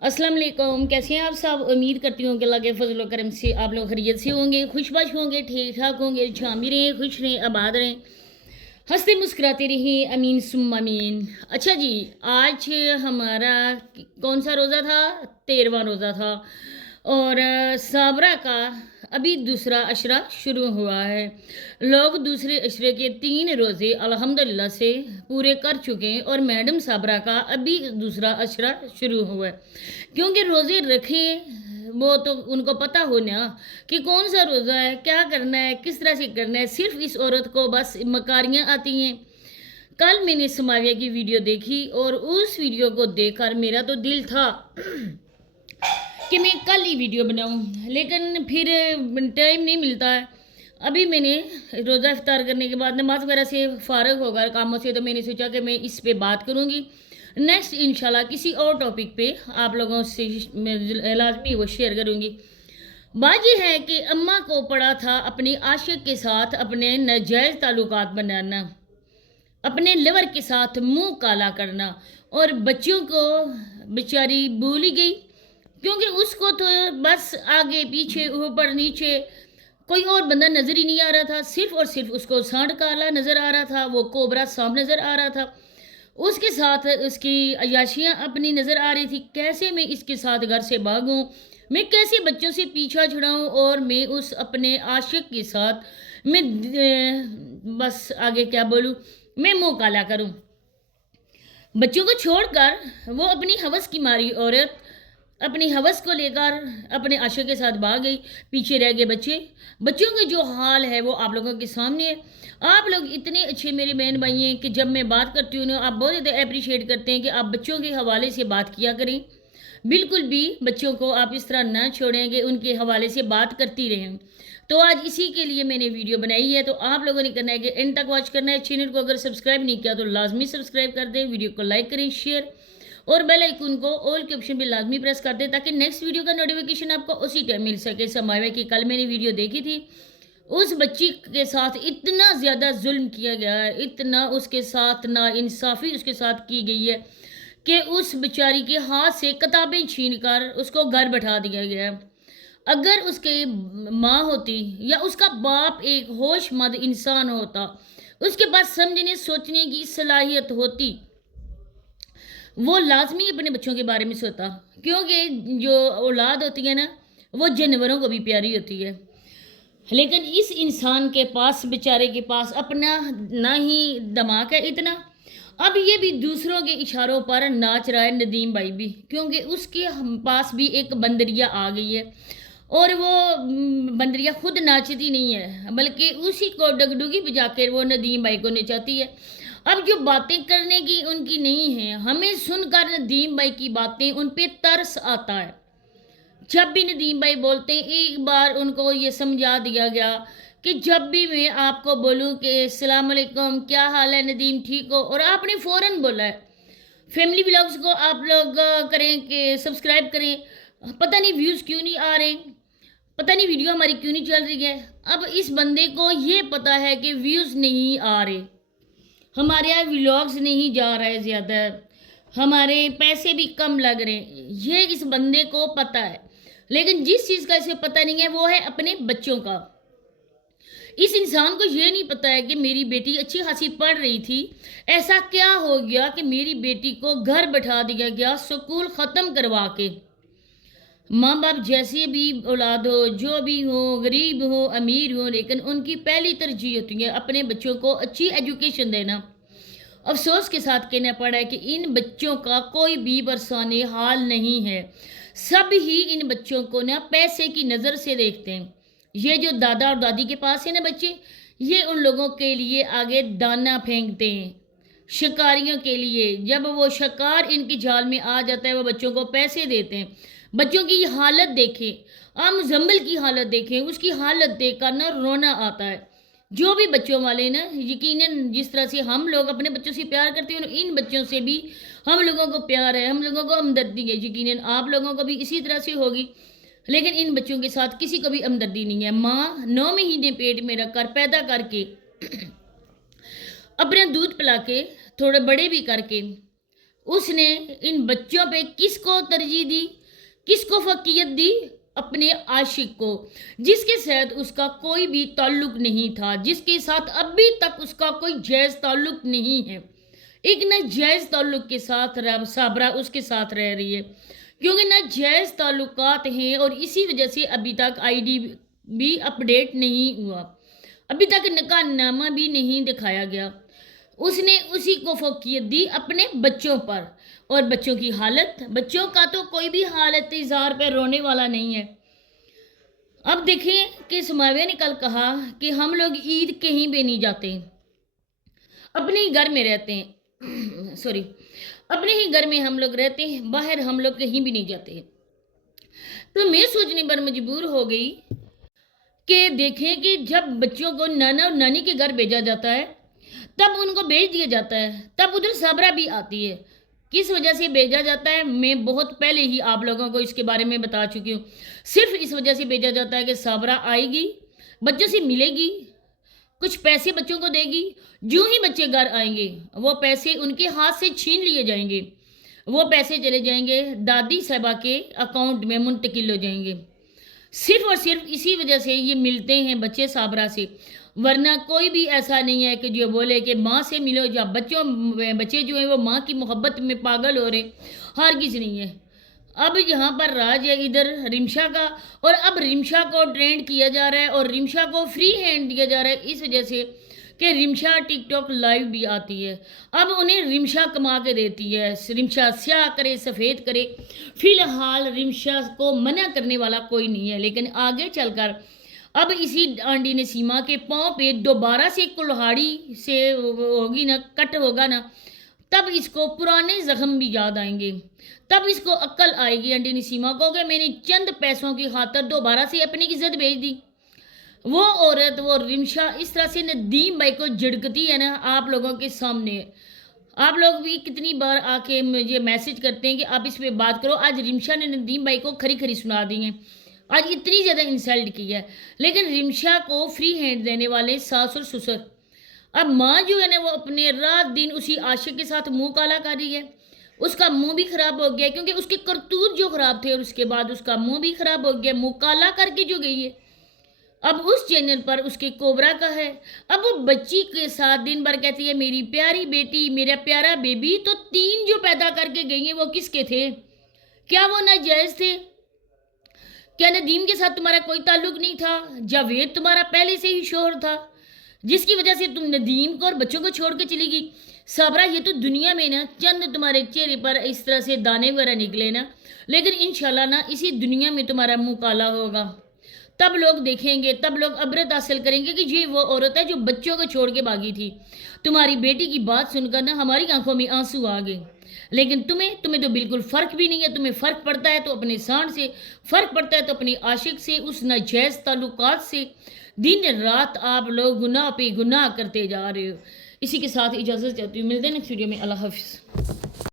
अस्सलाम वालेकुम। कैसे हैं आप सब? उम्मीद करती हूँ कि अल्लाह के फजल व करम से आप लोग खैरियत से होंगे, खुशबाश होंगे, ठीक ठाक होंगे, जहाँ भी रहें खुश रहें, आबाद रहें, हंसते मुस्कुराते रहें, अमीन सुम्मा अमीन। अच्छा जी, आज हमारा कौन सा रोज़ा था? 13वां रोज़ा था। और साबरा का अभी दूसरा अशरा शुरू हुआ है। लोग दूसरे अशरे के 3 रोज़े अल्हम्दुलिल्लाह से पूरे कर चुके हैं और मैडम साबरा का अभी दूसरा अशरा शुरू हुआ है। क्योंकि रोज़े रखे वो तो उनको पता हो ना कि कौन सा रोज़ा है, क्या करना है, किस तरह से करना है। सिर्फ इस औरत को बस मकारियाँ आती हैं। कल मैंने समाविया की वीडियो देखी और उस वीडियो को देखकर मेरा तो दिल था कि मैं कल ही वीडियो बनाऊं, लेकिन फिर टाइम नहीं मिलता है। अभी मैंने रोज़ा इफ्तार करने के बाद नमाज वगैरह से फ़ारग होकर कामों से, तो मैंने सोचा कि मैं इस पे बात करूंगी। नेक्स्ट इंशाल्लाह किसी और टॉपिक पे आप लोगों से लाजमी वो शेयर करूंगी। बात यह है कि अम्मा को पड़ा था अपनी आशिक के साथ अपने नाजायज़ ताल्लुकात बनाना, अपने लिवर के साथ मुंह काला करना, और बच्चों को बेचारी भूल ही गई। क्योंकि उसको तो बस आगे पीछे ऊपर नीचे कोई और बंदा नज़र ही नहीं आ रहा था। सिर्फ और सिर्फ उसको सांड काला नज़र आ रहा था, वो कोबरा सांप नज़र आ रहा था, उसके साथ उसकी अयाशियाँ अपनी नज़र आ रही थी। कैसे मैं इसके साथ घर से भागूं, मैं कैसे बच्चों से पीछा छुड़ाऊं और मैं उस अपने आशिक के साथ मैं बस आगे क्या बोलूं, मैं मुँह काला करूं। बच्चों को छोड़कर वो अपनी हवस की मारी औरत अपनी हवस को लेकर अपने आशिक के साथ भाग गई। पीछे रह गए बच्चे। बच्चों के जो हाल है वो आप लोगों के सामने है। आप लोग इतने अच्छे मेरे बहन भाई हैं कि जब मैं बात करती हूँ ना, आप बहुत ज़्यादा अप्रिशिएट करते हैं कि आप बच्चों के हवाले से बात किया करें। बिल्कुल भी बच्चों को आप इस तरह ना छोड़ें कि उनके हवाले से बात करती रहें। तो आज इसी के लिए मैंने वीडियो बनाई है। तो आप लोगों ने करना है कि एंड तक वॉच करना है। चैनल को अगर सब्सक्राइब नहीं किया तो लाजमी सब्सक्राइब कर दें, वीडियो को लाइक करें, शेयर और बेल आइकन को ऑल के ऑप्शन पे लाजमी प्रेस कर दें ताकि नेक्स्ट वीडियो का नोटिफिकेशन आपको उसी टाइम मिल सके। समावे की कल मैंने वीडियो देखी थी, उस बच्ची के साथ इतना ज़्यादा जुल्म किया गया है, इतना उसके साथ ना इंसाफ़ी उसके साथ की गई है कि उस बेचारी के हाथ से किताबें छीन कर उसको घर बैठा दिया गया है। अगर उसके माँ होती या उसका बाप एक होशमंद इंसान होता, उसके पास समझने सोचने की सलाहियत होती, वो लाजमी अपने बच्चों के बारे में सोचता। क्योंकि जो औलाद होती है ना, वो जानवरों को भी प्यारी होती है। लेकिन इस इंसान के पास, बेचारे के पास अपना ना ही दिमाग है इतना, अब ये भी दूसरों के इशारों पर नाच रहा है। नदीम भाई भी, क्योंकि उसके पास भी एक बंदरिया आ गई है और वो बंदरिया खुद नाचती नहीं है बल्कि उसी को डगडुगी बजा कर वो नदीम भाई को नचाती है। अब जो बातें करने की उनकी नहीं है, हमें सुनकर नदीम भाई की बातें उन पे तरस आता है। जब भी नदीम भाई बोलते हैं, एक बार उनको ये समझा दिया गया कि जब भी मैं आपको बोलूं कि अस्सलाम वालेकुम, क्या हाल है नदीम, ठीक हो, और आपने फ़ौरन बोला है। फैमिली व्लॉग्स को आप लोग करें कि सब्सक्राइब करें, पता नहीं व्यूज़ क्यों नहीं आ रहे, पता नहीं वीडियो हमारी क्यों नहीं चल रही है। अब इस बंदे को ये पता है कि व्यूज़ नहीं आ रहे, हमारे यहाँ व्लॉग्स नहीं जा रहे ज़्यादा, हमारे पैसे भी कम लग रहे हैं, ये इस बंदे को पता है। लेकिन जिस चीज़ का इसे पता नहीं है वो है अपने बच्चों का। इस इंसान को ये नहीं पता है कि मेरी बेटी अच्छी खासी पढ़ रही थी, ऐसा क्या हो गया कि मेरी बेटी को घर बैठा दिया गया स्कूल ख़त्म करवा के। माँ बाप जैसे भी औलाद हो, जो भी हो, गरीब हो अमीर हो, लेकिन उनकी पहली तरजीह होती है अपने बच्चों को अच्छी एजुकेशन देना। अफसोस के साथ कहना पड़ा है कि इन बच्चों का कोई भी बरसाने हाल नहीं है। सब ही इन बच्चों को ना पैसे की नज़र से देखते हैं। ये जो दादा और दादी के पास है ना बच्चे, ये उन लोगों के लिए आगे दाना फेंकते हैं शिकारियों के लिए। जब वो शिकार इनकी जाल में आ जाता है, वो बच्चों को पैसे देते हैं। बच्चों की हालत देखें, मुजम्मिल की हालत देखें, उसकी हालत देखकर ना रोना आता है। जो भी बच्चों वाले ना, यकीनन जिस तरह से हम लोग अपने बच्चों से प्यार करते हैं, इन बच्चों से भी हम लोगों को प्यार है, हम लोगों को हमदर्दी है। यकीनन आप लोगों को भी इसी तरह से होगी, लेकिन इन बच्चों के साथ किसी को भी हमदर्दी नहीं है। माँ 9 महीने पेट में रखकर पैदा करके अपना दूध पिला के थोड़े बड़े भी करके اس نے ان بچوں پہ کس کو ترجیح دی, کس کو فوقیت دی؟ اپنے عاشق کو, جس کے ساتھ اس کا کوئی بھی تعلق نہیں تھا, جس کے ساتھ ابھی تک اس کا کوئی جائز تعلق نہیں ہے. ایک ناجائز تعلق کے ساتھ صابرہ اس کے ساتھ رہ رہی ہے, کیونکہ ناجائز تعلقات ہیں اور اسی وجہ سے ابھی تک آئی ڈی بھی اپڈیٹ نہیں ہوا, ابھی تک نکاح نامہ بھی نہیں دکھایا گیا. اس نے اسی کو فوقیت دی اپنے بچوں پر, اور بچوں کی حالت, بچوں کا تو کوئی بھی حالت اظہار پہ رونے والا نہیں ہے. اب دیکھیں کہ سماویہ نے کل کہا کہ ہم لوگ عید کہیں بھی نہیں جاتے, اپنے ہی گھر میں رہتے ہیں, اپنے ہی گھر میں ہم لوگ رہتے ہیں, باہر ہم لوگ کہیں بھی نہیں جاتے. تو میں سوچنے پر مجبور ہو گئی کہ دیکھیں کہ جب بچوں کو نانا اور نانی کے گھر بھیجا جاتا ہے تب ان کو بھیج دیا جاتا ہے, تب ادھر صابرہ بھی آتی ہے. کس وجہ سے بھیجا جاتا ہے میں بہت پہلے ہی آپ لوگوں کو اس کے بارے میں بتا چکی ہوں. صرف اس وجہ سے بھیجا جاتا ہے کہ صابرہ آئے گی, بچوں سے ملے گی, کچھ پیسے بچوں کو دے گی, جو ہی بچے گھر آئیں گے وہ پیسے ان کے ہاتھ سے چھین لیے جائیں گے, وہ پیسے چلے جائیں گے دادی صاحبہ کے اکاؤنٹ میں منتقل ہو جائیں گے. صرف اور صرف اسی وجہ سے یہ ملتے ہیں بچے صابرہ سے, ورنہ کوئی بھی ایسا نہیں ہے کہ جو بولے کہ ماں سے ملو, یا بچے جو ہیں وہ ماں کی محبت میں پاگل ہو رہے, ہرگز نہیں ہے. اب یہاں پر راج ہے ادھر رمشا کا, اور اب رمشا کو ٹرینڈ کیا جا رہا ہے اور رمشا کو فری ہینڈ دیا جا رہا ہے, اس وجہ سے کہ رمشا ٹک ٹاک لائیو بھی آتی ہے. اب انہیں رمشا کما کے دیتی ہے, رمشا سیاہ کرے سفید کرے, فی الحال رمشا کو منع کرنے والا کوئی نہیں ہے. لیکن آگے چل کر اب اسی آنٹی نسیمہ کے پاؤں پہ دوبارہ سے کلہاڑی سے ہوگی نا, کٹ ہوگا نا, تب اس کو پرانے زخم بھی یاد آئیں گے, تب اس کو عقل آئے گی آنٹی نسیمہ کو کہ میں نے چند پیسوں کی خاطر دوبارہ سے اپنی عزت بھیج دی. وہ عورت, وہ رمشا اس طرح سے ندیم بھائی کو جھڑکتی ہے نا آپ لوگوں کے سامنے. آپ لوگ بھی کتنی بار آ کے مجھے میسج کرتے ہیں کہ آپ اس پہ بات کرو. آج رمشا نے ندیم بھائی کو کھری کھری سنا دی ہیں, آج اتنی زیادہ انسلٹ کی ہے. لیکن رمشا کو فری ہینڈ دینے والے ساس اور سسر. اب ماں جو ہے نا وہ اپنے رات دن اسی عاشق کے ساتھ منہ کالا کر رہی ہے, اس کا منہ بھی خراب ہو گیا کیونکہ اس کے کرتوت جو خراب تھے, اور اس کے بعد اس کا منہ بھی خراب ہو گیا, منہ کالا کر کے جو گئی ہے. اب اس چینل پر اس کے کوبرا کا ہے. اب وہ بچی کے ساتھ دن بھر کہتی ہے میری پیاری بیٹی, میرا پیارا بیبی. تو 3 جو پیدا کر کے گئی ہیں وہ کس کے تھے؟ کیا وہ ناجائز تھے؟ کیا ندیم کے ساتھ تمہارا کوئی تعلق نہیں تھا؟ جاوید تمہارا پہلے سے ہی شوہر تھا, جس کی وجہ سے تم ندیم کو اور بچوں کو چھوڑ کے چلی گئی. صابرہ یہ تو دنیا میں نا چند تمہارے چہرے پر اس طرح سے دانے وغیرہ نکلے نا, لیکن انشاءاللہ نا اسی دنیا میں تمہارا منہ کالا ہوگا. تب لوگ دیکھیں گے, تب لوگ عبرت حاصل کریں گے کہ یہ وہ عورت ہے جو بچوں کو چھوڑ کے بھاگی تھی. تمہاری بیٹی کی بات سن کر نا ہماری آنکھوں میں آنسو آ گئے. لیکن تمہیں تو بالکل فرق بھی نہیں ہے. تمہیں فرق پڑتا ہے تو اپنے سانڈ سے, فرق پڑتا ہے تو اپنی عاشق سے, اس ناجائز تعلقات سے. دن رات آپ لوگ گناہ پہ گناہ کرتے جا رہے ہو. اسی کے ساتھ اجازت چاہتی ہوں, ملتے ہیں نیکسٹ ویڈیو میں. اللہ حافظ.